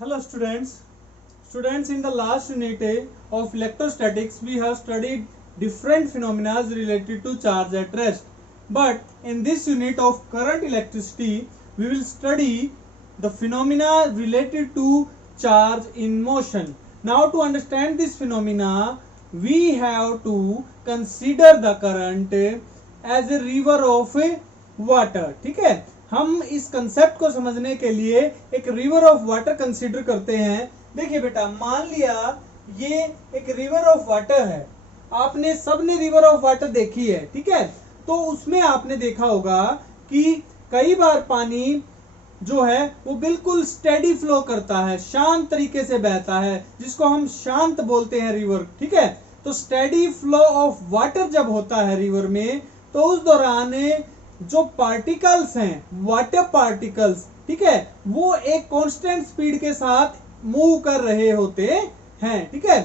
Hello students. Students, in the last unit of electrostatics we have studied different phenomena related to charge at rest. But in this unit of current electricity we will study the phenomena related to charge in motion. Now to understand this phenomena we have to consider the current as a river of water. ठीक है, हम इस concept को समझने के लिए एक river of water consider करते हैं। देखिए बेटा, मान लिया ये एक रिवर ऑफ वाटर है, आपने सबने रिवर ऑफ वाटर देखी है, ठीक है। तो उसमें आपने देखा होगा कि कई बार पानी जो है वो बिल्कुल स्टेडी फ्लो करता है, शांत तरीके से बहता है, जिसको हम शांत बोलते हैं रिवर, ठीक है। तो स्टेडी फ्लो ऑफ वाटर जब होता है रिवर में, तो उस दौरान जो पार्टिकल्स हैं, वाटर पार्टिकल्स, ठीक है, वो एक कांस्टेंट स्पीड के साथ मूव कर रहे होते हैं, ठीक है।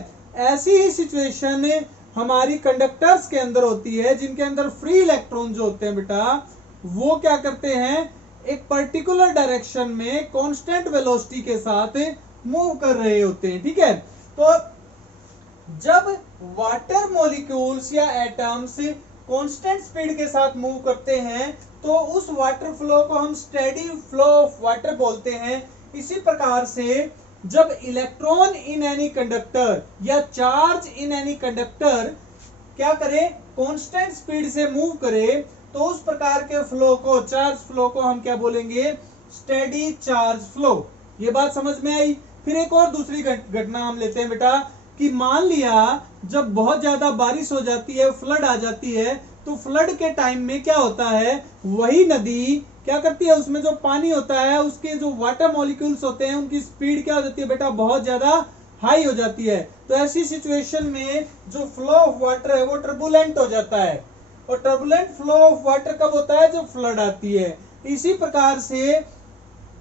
ऐसी ही सिचुएशन हमारी कंडक्टर्स के अंदर होती है, जिनके अंदर फ्री इलेक्ट्रॉन जो होते हैं बेटा, वो क्या करते हैं, एक पर्टिकुलर डायरेक्शन में कांस्टेंट वेलोसिटी के साथ मूव कर रहे होते हैं, ठीक है। तो जब वाटर मॉलिक्यूल्स या एटम्स कांस्टेंट स्पीड के साथ मूव करते हैं, तो उस वाटर फ्लो को हम स्टेडी फ्लो ऑफ वाटर बोलते हैं। इसी प्रकार से जब इलेक्ट्रॉन इन एनी कंडक्टर या चार्ज इन एनी कंडक्टर क्या करे, कांस्टेंट स्पीड से मूव करे, तो उस प्रकार के फ्लो को, चार्ज फ्लो को हम क्या बोलेंगे, स्टेडी चार्ज फ्लो। ये बात समझ में आई। फिर एक और दूसरी घटना हम लेते हैं बेटा, कि मान लिया जब बहुत ज्यादा बारिश हो जाती है, फ्लड आ जाती है, तो फ्लड के टाइम में क्या होता है, वही नदी क्या करती है, उसमें जो पानी होता है, उसके जो वाटर मॉलिक्यूल्स होते हैं, उनकी स्पीड क्या हो जाती है बेटा, बहुत ज्यादा हाई हो जाती है। तो ऐसी सिचुएशन में जो फ्लो ऑफ वाटर है वो टर्बुलेंट हो जाता है, और टर्बुलेंट फ्लो ऑफ वाटर कब होता है, जब फ्लड आती है। इसी प्रकार से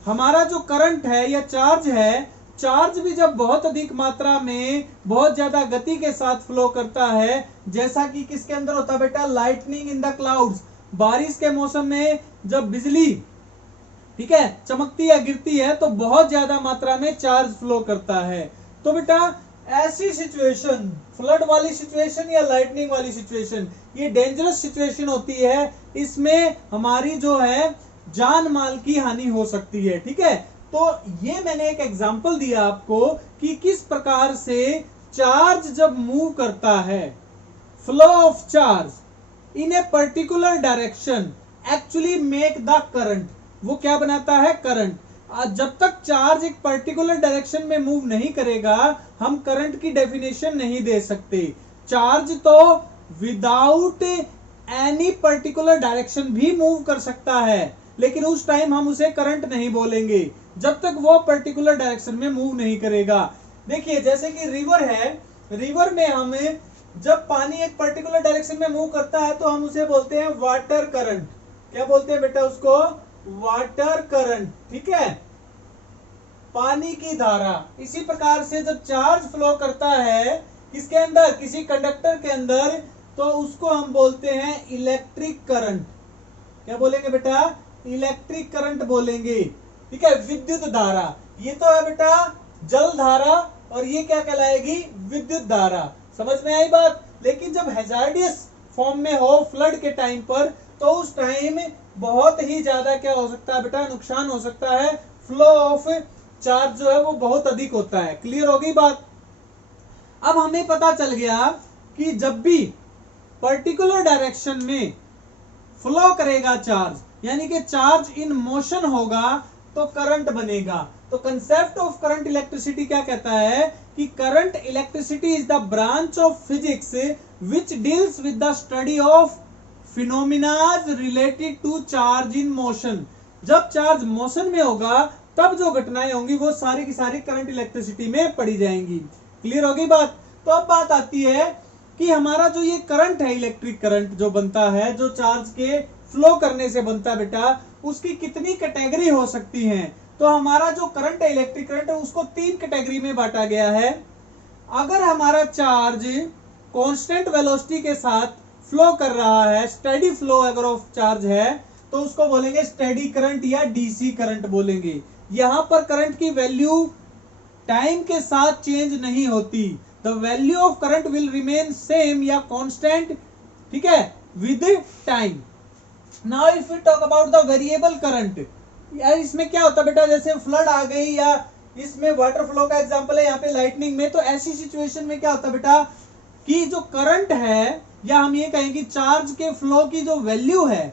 हमारा जो करंट है या चार्ज है, चार्ज भी जब बहुत अधिक मात्रा में बहुत ज्यादा गति के साथ फ्लो करता है, जैसा कि किसके अंदर होता है बेटा, लाइटनिंग इन द क्लाउड्स, बारिश के मौसम में जब बिजली, ठीक है, चमकती है, गिरती है, तो बहुत ज्यादा मात्रा में चार्ज फ्लो करता है। तो बेटा ऐसी सिचुएशन, फ्लड वाली सिचुएशन या लाइटनिंग वाली सिचुएशन, ये डेंजरस सिचुएशन होती है। इसमें हमारी जो है जान माल की हानि हो सकती है, ठीक है। तो ये मैंने एक एग्जांपल दिया आपको कि किस प्रकार से चार्ज जब मूव करता है, flow of charge in a particular direction actually make the current, वो क्या बनाता है, करंट। जब तक चार्ज एक पर्टिकुलर डायरेक्शन में मूव नहीं करेगा, हम करंट की डेफिनेशन नहीं दे सकते। चार्ज तो विदाउट एनी पर्टिकुलर डायरेक्शन भी मूव कर सकता है, लेकिन उस टाइम हम उसे करंट नहीं बोलेंगे, जब तक वो पर्टिकुलर डायरेक्शन में मूव नहीं करेगा। देखिए जैसे कि रिवर है, रिवर में हमें जब पानी एक पर्टिकुलर डायरेक्शन में मूव करता है, तो हम उसे बोलते हैं वाटर करंट। क्या बोलते हैं बेटा उसको, वाटर करंट, ठीक है, पानी की धारा। इसी प्रकार से जब चार्ज फ्लो करता है किसके अंदर, किसी कंडक्टर के अंदर, तो उसको हम बोलते हैं इलेक्ट्रिक करंट। क्या बोलेंगे बेटा, इलेक्ट्रिक करंट बोलेंगे, ठीक है, विद्युत धारा। ये तो है बेटा जल धारा, और ये क्या कहलाएगी, विद्युत धारा। समझ में आई बात। लेकिन जब हैजार्डियस फॉर्म में हो फ्लड के टाइम पर, तो उस टाइम बहुत ही ज्यादा क्या हो सकता है बेटा, नुकसान हो सकता है, फ्लो ऑफ चार्ज जो है वो बहुत अधिक होता है। क्लियर हो गई बात। अब हमें पता चल गया कि जब भी पर्टिकुलर डायरेक्शन में फ्लो करेगा चार्ज, यानी कि चार्ज इन मोशन होगा, तो करंट बनेगा। तो कंसेप्ट ऑफ करंट इलेक्ट्रिसिटी क्या कहता है कि current electricity is the branch of physics which deals with the study of phenomena related to charge in motion. जब चार्ज मोशन में होगा, तब जो घटनाएं होंगी वो सारी की सारी करंट इलेक्ट्रिसिटी में पड़ी जाएंगी। क्लियर हो गई बात। तो अब बात आती है कि हमारा जो ये करंट है, इलेक्ट्रिक करंट जो बनता है, जो चार्ज के फ्लो करने से बनता है बेटा, उसकी कितनी कैटेगरी हो सकती हैं। तो हमारा जो करंट है, इलेक्ट्रिक करंट है, उसको 3 कैटेगरी में बांटा गया है। अगर हमारा चार्ज कांस्टेंट वेलोसिटी के साथ फ्लो कर रहा है, स्टेडी फ्लो अगर ऑफ चार्ज है, तो उसको बोलेंगे स्टेडी करंट या डीसी करंट बोलेंगे। यहां पर करंट की वैल्यू टाइम के साथ चेंज नहीं होती। The value of current will remain same या कांस्टेंट, ठीक है, विद time. Now if we talk about the variable current, यार इसमें क्या होता है बेटा, जैसे फ्लड आ गई या इसमें वाटर फ्लो का एग्जांपल है यहाँ पे लाइटनिंग में, तो ऐसी सिचुएशन में क्या होता है बेटा कि जो करंट है या हम ये कहें कि चार्ज के फ्लो की जो वैल्यू है,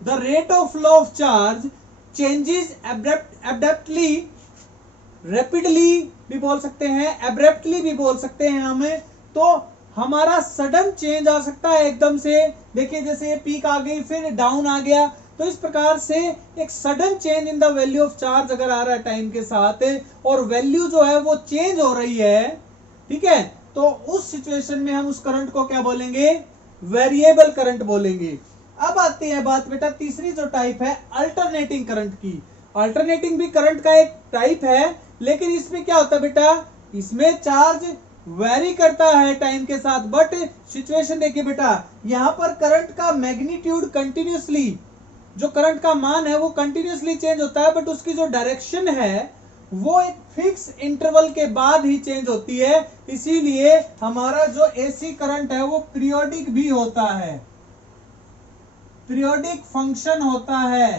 the rate of flow of charge changes abruptly, rapidly भी बोल सकते हैं, एब्रप्टली भी बोल सकते हैं हमें। तो हमारा सडन चेंज आ सकता है एकदम से, देखिए जैसे ये पीक आ गई फिर डाउन आ गया, तो इस प्रकार से एक sudden change in the value of charge अगर आ रहा है टाइम के साथ और वैल्यू जो है वो चेंज हो रही है, ठीक है, तो उस सिचुएशन में हम उस करंट को क्या बोलेंगे, वेरिएबल करंट बोलेंगे। अब आती है बात बेटा तीसरी जो टाइप है अल्टरनेटिंग करंट की। अल्टरनेटिंग भी करंट का एक टाइप है, लेकिन इसमें क्या होता है बेटा, इसमें चार्ज वेरी करता है टाइम के साथ, बट सिचुएशन देखिए बेटा, यहां पर करंट का मैग्नीट्यूड कंटिन्यूसली, जो करंट का मान है वो कंटिन्यूसली चेंज होता है, बट उसकी जो डायरेक्शन है वो एक फिक्स इंटरवल के बाद ही चेंज होती है। इसीलिए हमारा जो एसी करंट है वो पीरियोडिक भी होता है, पीरियोडिक फंक्शन होता है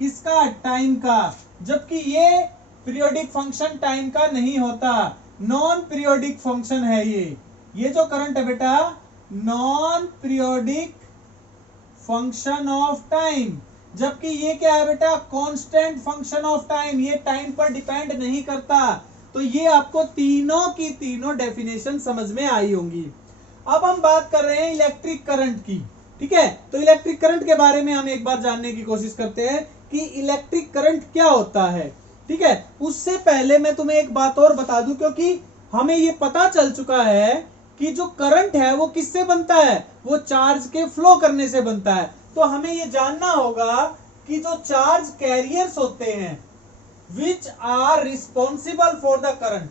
किसका, टाइम का, जबकि ये पीरियोडिक फंक्शन टाइम का नहीं होता, नॉन पीरियोडिक फंक्शन है ये जो करंट है बेटा non periodic function of time, जबकि ये क्या है बेटा, कांस्टेंट फंक्शन ऑफ टाइम, ये टाइम पर डिपेंड नहीं करता। तो ये आपको तीनों की तीनों डेफिनेशन समझ में आई होंगी। अब हम बात कर रहे हैं इलेक्ट्रिक करंट की, ठीक है, तो इलेक्ट्रिक करंट के बारे में हम एक बार जानने की कोशिश करते हैं कि इलेक्ट्रिक करंट क्या होता है, ठीक है। उससे पहले मैं तुम्हें एक बात और बता दूं, क्योंकि हमें ये पता चल चुका है कि जो करंट है वो किससे बनता है, वो चार्ज के फ्लो करने से बनता है। तो हमें ये जानना होगा कि जो चार्ज कैरियर्स होते हैं which are responsible for the current,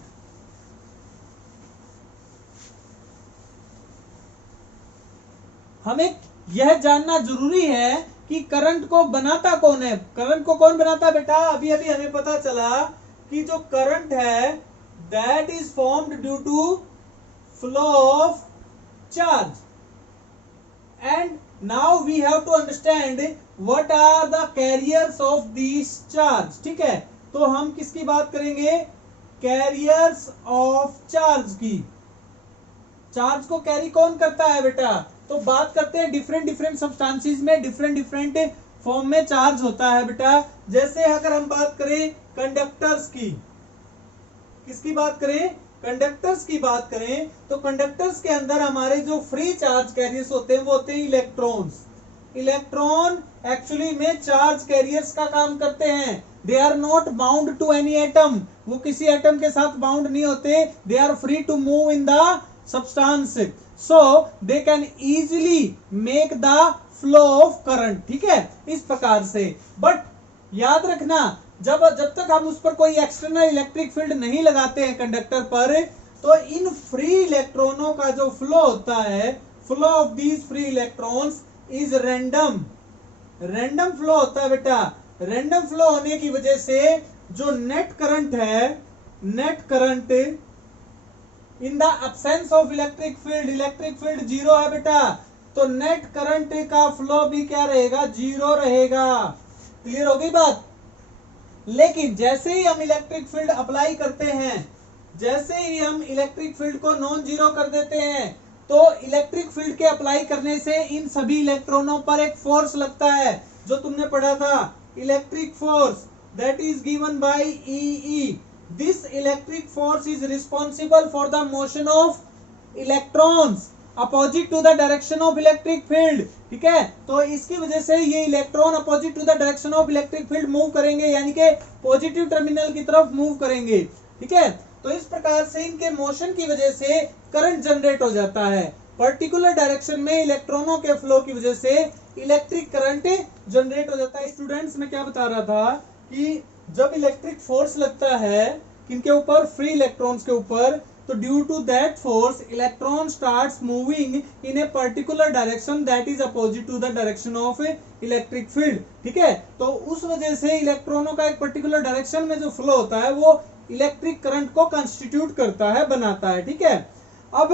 हमें यह जानना जरूरी है कि करंट को बनाता कौन है। करंट को कौन बनाता है बेटा, अभी अभी हमें पता चला कि जो करंट है that is formed due to flow of charge, and now we have to understand what are the carriers of these charge, ठीक है। तो हम किसकी बात करेंगे, कैरियर्स ऑफ चार्ज की। चार्ज को कैरी कौन करता है बेटा, तो बात करते हैं डिफरेंट डिफरेंट सब्सटेंसेस में डिफरेंट डिफरेंट फॉर्म में चार्ज होता है बेटा। जैसे अगर हम बात करें कंडक्टर्स की, किसकी बात करें, कंडक्टर्स की बात करें, तो कंडक्टर्स के अंदर हमारे जो फ्री चार्ज कैरियर्स होते हैं वो होते हैं इलेक्ट्रॉन्स। इलेक्ट्रॉन एक्चुअली में चार्ज कैरियर्स का काम करते हैं, they are not bound to any atom, वो किसी एटम के साथ बाउंड नहीं होते, they are free to move in the substance, so they can easily make the flow of current, ठीक है, इस प्रकार से। बट याद रखना जब तक हम उस पर कोई एक्सटर्नल इलेक्ट्रिक फील्ड नहीं लगाते हैं कंडक्टर पर, तो इन फ्री इलेक्ट्रॉनों का जो फ्लो होता है, flow of these free electrons is random, random flow होता है बेटा। रैंडम फ्लो होने की वजह से जो नेट करंट है, net current in the absence of electric field, electric field zero है बेटा, तो नेट करंट का फ्लो भी क्या रहेगा, जीरो रहेगा। क्लियर हो गई बात। लेकिन जैसे ही हम इलेक्ट्रिक फील्ड अप्लाई करते हैं, जैसे ही हम इलेक्ट्रिक फील्ड को नॉन जीरो कर देते हैं, तो इलेक्ट्रिक फील्ड के अप्लाई करने से इन सभी इलेक्ट्रॉनों पर एक फोर्स लगता है जो तुमने पढ़ा था, electric force, that is given by E. This electric force is responsible for the motion of electrons opposite to the direction of electric field, ठीक है। तो इसकी वजह से ये electron opposite to the direction of electric field move करेंगे, यानी कि पॉजिटिव टर्मिनल की तरफ मूव करेंगे, ठीक है। तो इस प्रकार से इनके मोशन की वजह से करंट जनरेट हो जाता है, पर्टिकुलर डायरेक्शन में इलेक्ट्रॉनों के फ्लो की वजह से इलेक्ट्रिक करंट जनरेट हो जाता है। स्टूडेंट्स मैं क्या बता रहा था कि जब इलेक्ट्रिक फोर्स लगता है किनके ऊपर, फ्री इलेक्ट्रॉन्स के ऊपर, तो due to that force electron starts moving in a particular direction that is opposite to the direction of electric field, ठीक है। तो उस वजह से इलेक्ट्रॉनों का एक पर्टिकुलर डायरेक्शन में जो फ्लो होता है वो इलेक्ट्रिक करंट को कंस्टिट्यूट करता है, बनाता है। ठीक है, अब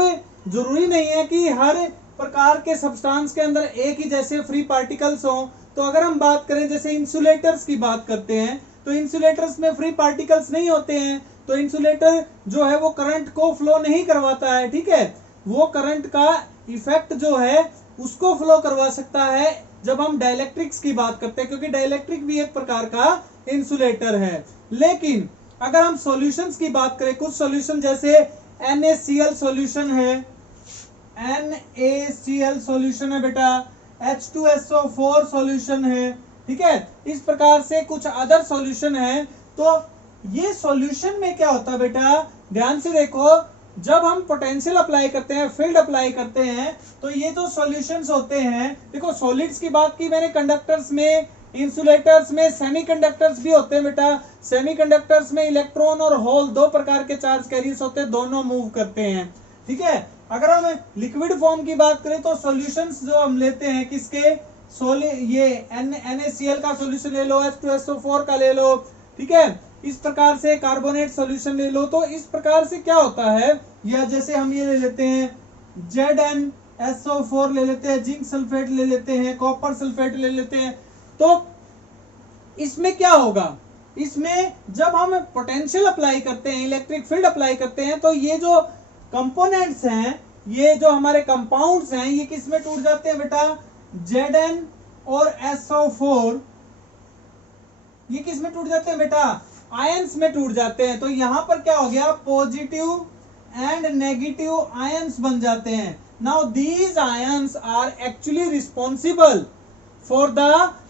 जरूरी नहीं है कि हर प्रकार के सब्सटेंस के अंदर एक ही जैसे फ्री पार्टिकल्स हो। तो अगर हम बात करें जैसे इंसुलेटर्स की बात करते हैं, तो इंसुलेटर्स में फ्री पार्टिकल्स नहीं होते हैं, तो इंसुलेटर जो है वो करंट को फ्लो नहीं करवाता है। ठीक है, वो करंट का इफेक्ट जो है उसको फ्लो करवा सकता है जब हम डाइलेक्ट्रिक्स की बात करते हैं, क्योंकि डाइलेक्ट्रिक भी एक प्रकार का इंसुलेटर है। लेकिन अगर हम सॉल्यूशंस की बात करें, कुछ सॉल्यूशन जैसे NaCl सॉल्यूशन है, NaCl सॉल्यूशन है बेटा, H2SO4 सॉल्यूशन है। ठीक है, इस प्रकार से कुछ अदर सॉल्यूशन है। तो ये सॉल्यूशन में क्या होता है बेटा, ध्यान से देखो, जब हम पोटेंशियल अप्लाई करते हैं, फील्ड अप्लाई करते हैं, तो ये जो सॉल्यूशंस होते हैं, देखो सॉलिड्स की बात की मैंने, कंडक्टर्स में, इंसुलेटर्स में, सेमीकंडक्टर्स भी होते हैं बेटा। सेमीकंडक्टर्स में इलेक्ट्रॉन और होल दो प्रकार के चार्ज कैरियर्स होते हैं, दोनों मूव करते हैं। ठीक है, अगर हम लिक्विड फॉर्म की बात करें तो सॉल्यूशंस जो हम लेते हैं किसके, ये NaCl का सॉल्यूशन ले लो, H2SO4 का ले लो। ठीक है, इस प्रकार से कार्बोनेट सॉल्यूशन ले लो। तो इस प्रकार से क्या होता है, या जैसे हम ये ले लेते हैं ZnSO4 ले लेते हैं, जिंक सल्फेट ले लेते हैं, कॉपर सल्फेट ले लेते हैं। तो इसमें क्या होगा, इसमें जब हम पोटेंशियल अप्लाई करते हैं, इलेक्ट्रिक फील्ड अप्लाई करते हैं, तो ये जो कंपोनेंट्स हैं, ये जो हमारे कंपाउंड्स हैं, ये किस में टूट जाते हैं बेटा, Zn और SO4, ये किस में टूट जाते हैं बेटा, आयंस में टूट जाते हैं। तो यहां पर क्या हो गया, पॉजिटिव एंड नेगेटिव आयंस बन जाते हैं। Now these ions are actually responsible for the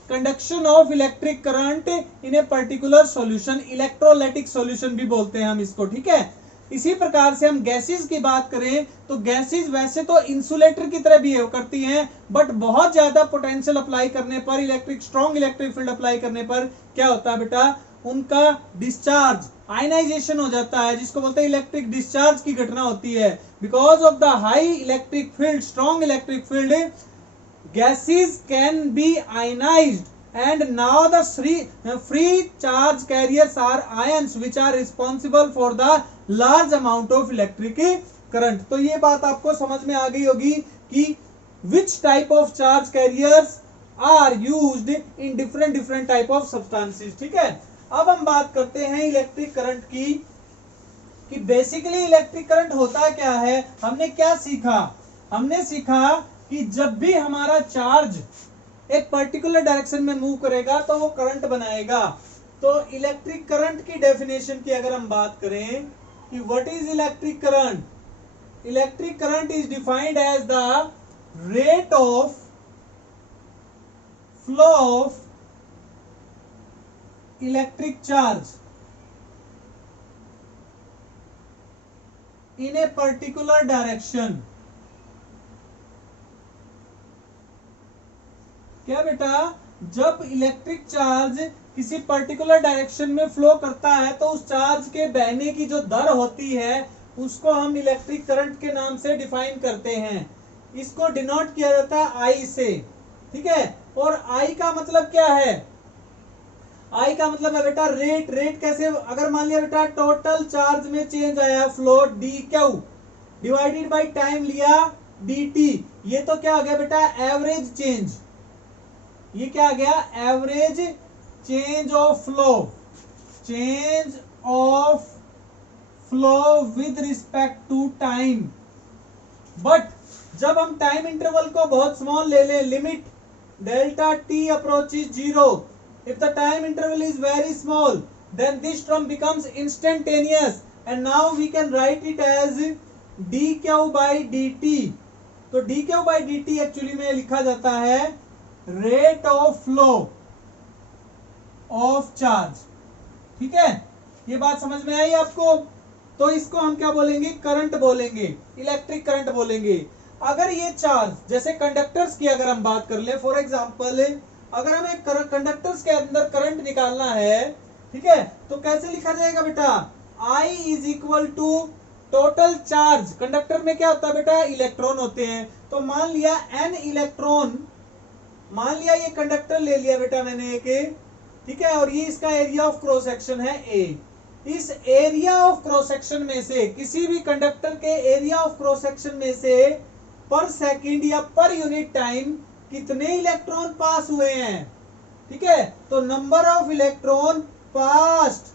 conduction of electric current in a particular solution, electrolytic solution भी बोलते हैं हम इसको। ठीक है, इसी प्रकार से हम गैसेस की बात करें तो गैसेस वैसे तो इंसुलेटर की तरह बिहेव करती हैं, बट बहुत ज्यादा पोटेंशियल अप्लाई करने पर, स्ट्रॉन्ग इलेक्ट्रिक फील्ड अप्लाई करने पर क्या होता है बेटा, उनका डिस्चार्ज, आयनाइजेशन हो जाता है, जिसको बोलते हैं इलेक्ट्रिक डिस्चार्ज की घटना होती है। Because of the high electric field, strong electric field, gases can be ionized and now the free charge carriers are ions which are responsible for the large amount of electric current। तो ये बात आपको समझ में आ गई होगी कि which type of charge carriers are used in different type of substances। ठीक है, अब हम बात करते हैं इलेक्ट्रिक करंट की, कि बेसिकली इलेक्ट्रिक करंट होता क्या है। हमने क्या सीखा, हमने सीखा कि जब भी हमारा चार्ज एक पर्टिकुलर डायरेक्शन में मूव करेगा तो वो करंट बनाएगा। तो इलेक्ट्रिक करंट की डेफिनेशन की अगर हम बात करें कि what is electric current, electric current is defined as the rate of flow of electric charge in a particular direction. क्या बेटा, जब इलेक्ट्रिक चार्ज किसी पर्टिकुलर डायरेक्शन में फ्लो करता है तो उस चार्ज के बहने की जो दर होती है उसको हम इलेक्ट्रिक करंट के नाम से डिफाइन करते हैं। इसको डिनोट किया जाता है आई से। ठीक है, और आई का मतलब क्या है, आई का मतलब है बेटा रेट। रेट कैसे, अगर मान लिया बेटा टोटल चार्ज में चेंज आया, flow D Q divided by time लिया dt, ये तो क्या हो गया बेटा, एवरेज चेंज। ये क्या आ गया, average change of flow, change of flow with respect to time. But जब हम टाइम इंटरवल को बहुत स्मॉल ले लें, limit delta T approaches 0, if the time interval is very small then this term becomes instantaneous and now we can write it as dq by dt। तो dq by dt actually में लिखा जाता है rate of flow of charge. ठीक है, ये बात समझ में आई आपको। तो इसको हम क्या बोलेंगे, करंट बोलेंगे, इलेक्ट्रिक करंट बोलेंगे। अगर ये चार्ज, जैसे कंडक्टर्स की अगर हम बात कर ले, फॉर एग्जांपल अगर हमें कंडक्टर्स के अंदर करंट निकालना है, ठीक है, तो कैसे लिखा जाएगा बेटा, I is equal to total charge. Conductor में क्या होता है बेटा, इलेक्ट्रॉन होते हैं। तो मान लिया n इलेक्ट्रॉन, मान लिया ये कंडक्टर ले लिया बेटा मैंने एक, ठीक है, और ये इसका एरिया ऑफ क्रॉस सेक्शन है a। इस एरिया ऑफ क्रॉस सेक्शन में से, किसी भी कंडक्टर के एरिया ऑफ क्रॉस सेक्शन में से पर सेकंड या पर यूनिट टाइम कितने इलेक्ट्रॉन पास हुए हैं, ठीक है। तो नंबर ऑफ इलेक्ट्रॉन पास्ड,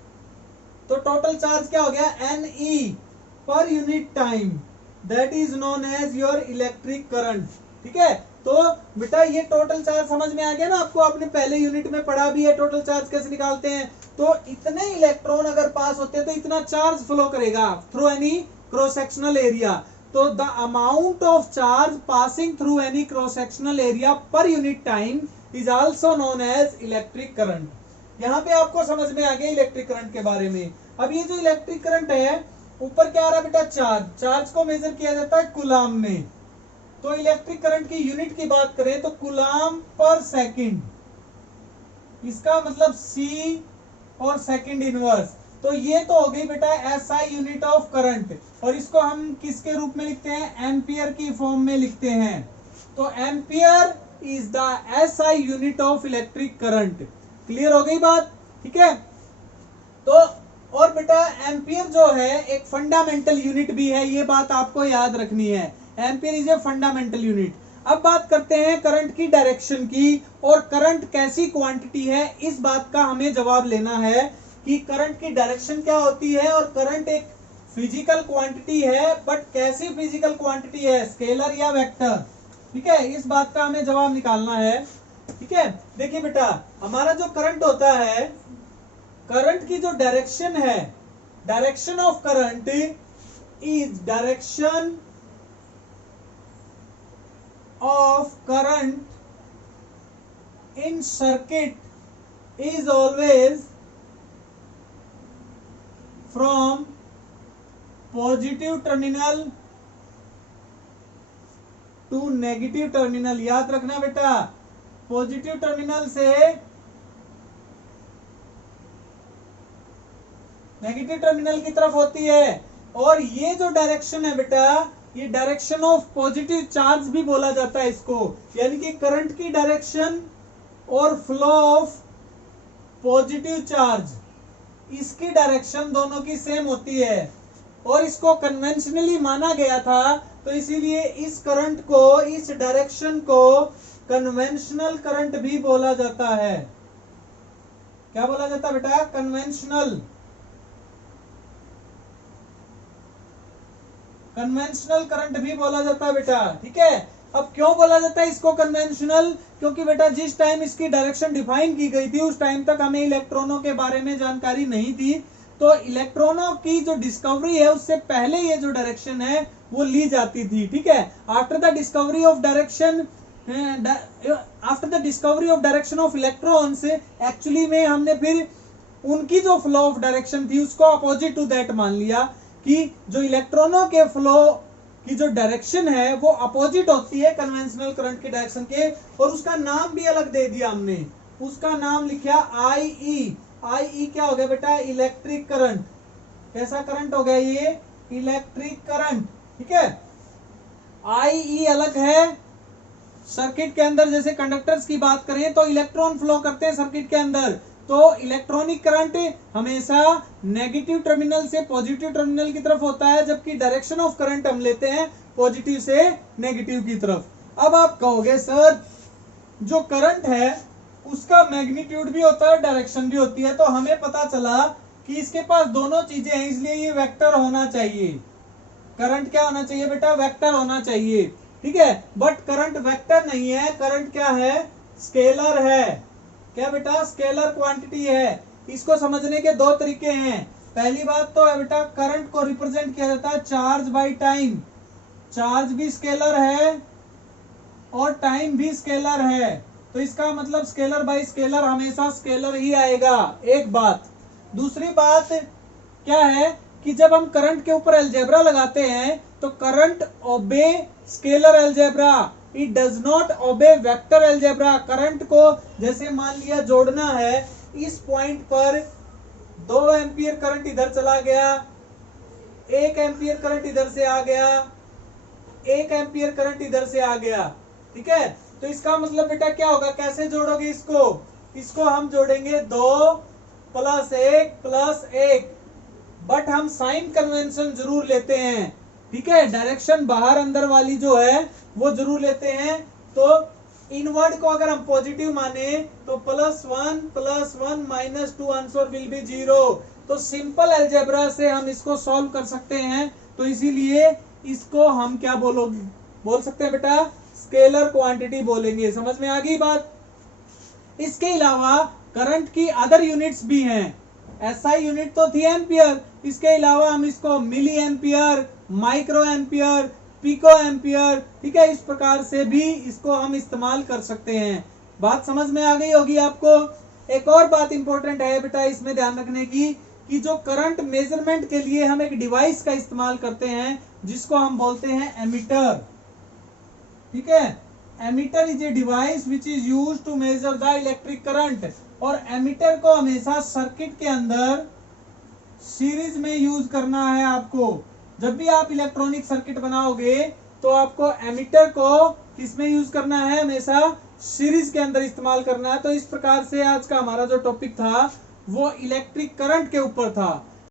तो टोटल चार्ज क्या हो गया, Ne per unit time, that is known as your electric current, ठीक है। तो बेटा ये टोटल चार्ज समझ में आ गया ना आपको, आपने पहले यूनिट में पढ़ा भी है टोटल चार्ज कैसे निकालते हैं। तो इतने इलेक्ट्रॉन अगर पास होते हैं तो इतना चार्ज फ्लो करेगा through any cross sectional area. तो the amount of charge passing through any cross sectional area per unit time is also known as electric current. यहाँ पे आपको समझ में आ गया इलेक्ट्रिक करंट के बारे में। अब ये जो इलेक्ट्रिक करंट है, ऊपर क्या आ रहा है बेटा, चार्ज, चार्ज को मेजर किया जाता है कूलाम में। तो इलेक्ट्रिक करंट की यूनिट की बात करें तो कूलाम पर सेकंड, इसका मतलब सी और सेकंड इनवर्स। तो ये तो हो गई बेटा एसआई यूनिट ऑफ करंट, और इसको हम किसके रूप में लिखते हैं, एम्पियर की फॉर्म में लिखते हैं। तो ampere is the SI unit of electric current. Clear हो गई बात, ठीक है। तो और बेटा एम्पियर जो है एक फंडामेंटल यूनिट भी है, ये बात आपको याद रखनी है। Ampere is a fundamental unit. अब बात करते हैं करंट की डायरेक्शन की, और करंट कैसी क्वांटिटी है, इस बात का हमें जवाब लेना है कि करंट की डायरेक्शन क्या होती है। और करंट एक फिजिकल क्वांटिटी है, बट कैसी फिजिकल क्वांटिटी है, स्केलर या वेक्टर, ठीक है। इस बात का हमें जवाब निकालना है, ठीक है। देखिए बेटा, हमारा जो करंट होता है, करंट की जो डायरेक्शन है, direction of current is direction of current in circuit is always from positive terminal to negative terminal। याद रखना बेटा, पॉजिटिव टर्मिनल से नेगेटिव टर्मिनल की तरफ होती है। और ये जो डायरेक्शन है बेटा, ये डायरेक्शन ऑफ पॉजिटिव चार्ज भी बोला जाता है इसको, यानी कि करंट की डायरेक्शन और फ्लो ऑफ पॉजिटिव चार्ज, इसकी डायरेक्शन दोनों की सेम होती है। और इसको कन्वेंशनली माना गया था, तो इसीलिए इस करंट को, इस डायरेक्शन को कन्वेंशनल करंट भी बोला जाता है। क्या बोला जाता है बेटा, कन्वेंशनल, कन्वेंशनल करंट भी बोला जाता है बेटा, ठीक है। अब क्यों बोला जाता है इसको कन्वेंशनल, क्योंकि बेटा जिस टाइम इसकी डायरेक्शन डिफाइन की गई थी उस टाइम तक हमें इलेक्ट्रॉनों के बारे में जानकारी नहीं थी। तो इलेक्ट्रॉनों की जो डिस्कवरी है उससे पहले ये जो डायरेक्शन है वो ली जाती थी, ठीक है। After the discovery of direction, after the discovery of direction of electrons, actually में हमने फिर उनकी जो फ्लो ऑफ डायरेक्शन थी उसको अपोजिट टू दैट मान लिया, कि जो इलेक्ट्रॉनों के फ्लो की जो डायरेक्शन है वो अपोजिट होती है कन्वेंशनल करंट की डायरेक्शन के। और उसका नाम भी अलग दे दिया हमने, उसका नाम लिखा IE। IE क्या हो गया बेटा, इलेक्ट्रिक करंट। कैसा करंट हो गया ये, इलेक्ट्रिक करंट, ठीक है। IE अलग है। सर्किट के अंदर जैसे कंडक्टर्स की बात करें तो इलेक्ट्रॉन फ्लो करते हैं सर्किट के अंदर, तो इलेक्ट्रॉनिक करंट हमेशा नेगेटिव टर्मिनल से पॉजिटिव टर्मिनल की तरफ होता है, जबकि डायरेक्शन ऑफ करंट हम लेते हैं पॉजिटिव से नेगेटिव की तरफ। अब आप कहोगे सर जो करंट है उसका मैग्नीट्यूड भी होता है, डायरेक्शन भी होती है। तो हमें पता चला कि इसके पास दोनों चीजें हैं, इसलिए ये वेक्टर होना चाहिए। करंट क्या होना चाहिए बेटा, वेक्टर होना चाहिए, ठीक है। बट करंट वेक्टर नहीं है, करंट क्या है, स्केलर है। क्या बेटा, स्केलर क्वांटिटी है। इसको समझने के दो तरीके हैं। पहली बात तो है बेटा, करंट को रिप्रेजेंट किया जाता है चार्ज बाय टाइम। चार्ज भी स्केलर है और टाइम भी स्केलर है, तो इसका मतलब स्केलर बाय स्केलर हमेशा स्केलर ही आएगा, एक बात। दूसरी बात क्या है कि जब हम करंट के ऊपर अलजेब्रा लगाते हैं तो current obey scalar algebra, it does not obey vector algebra. Current को जैसे मान लिया जोड़ना है, इस पॉइंट पर 2 एम्पियर करंट इधर चला गया, 1 एम्पियर करंट इधर से आ गया, 1 एम्पियर करंट इधर से आ गया, ठीक है। तो इसका मतलब बेटा क्या होगा, कैसे जोड़ोगे इसको, इसको हम जोड़ेंगे 2 + 1 + 1, हम साइन कन्वेंशन जरूर लेते हैं, ठीक है, डायरेक्शन बाहर अंदर वाली जो है वो जरूर लेते हैं। तो इनवर्ड को अगर हम पॉजिटिव माने तो +1 -1 -2 आंसर विल बी 0। तो सिंपल अलजेब्रा से हम इसको सॉल्व कर सकते हैं। तो इसीलिए इसको हम क्या बोल सकते हैं बेटा, स्केलर क्वांटिटी बोलेंगे। समझ में आ गई बात। इसके अलावा करंट की अदर यूनिट्स भी हैं। एसआई यूनिट तो थी एम्पियर, इसके अलावा हम इसको milliampere, microampere, picoampere, ठीक है, इस प्रकार से भी इसको हम इस्तेमाल कर सकते हैं। बात समझ में आ गई होगी आपको। एक और बात इंपॉर्टेंट है बेटा इसमें ध्यान रखने की, कि जो करंट मेजरमेंट के लिए हम एक डिवाइस का इस्तेमाल करते हैं जिसको हम बोलते हैं एमीटर, ठीक है। Ammeter is a device which is used to measure the electric current. और एमीटर को हमेशा सर्किट के अंदर सीरीज में यूज करना है आपको। जब भी आप इलेक्ट्रॉनिक सर्किट बनाओगे तो आपको एमीटर को किसमें यूज करना है, हमेशा सीरीज के अंदर इस्तेमाल करना है। तो इस प्रकार से आज का हमारा जो टॉपिक था वो इलेक्ट्रिक करंट के ऊपर था।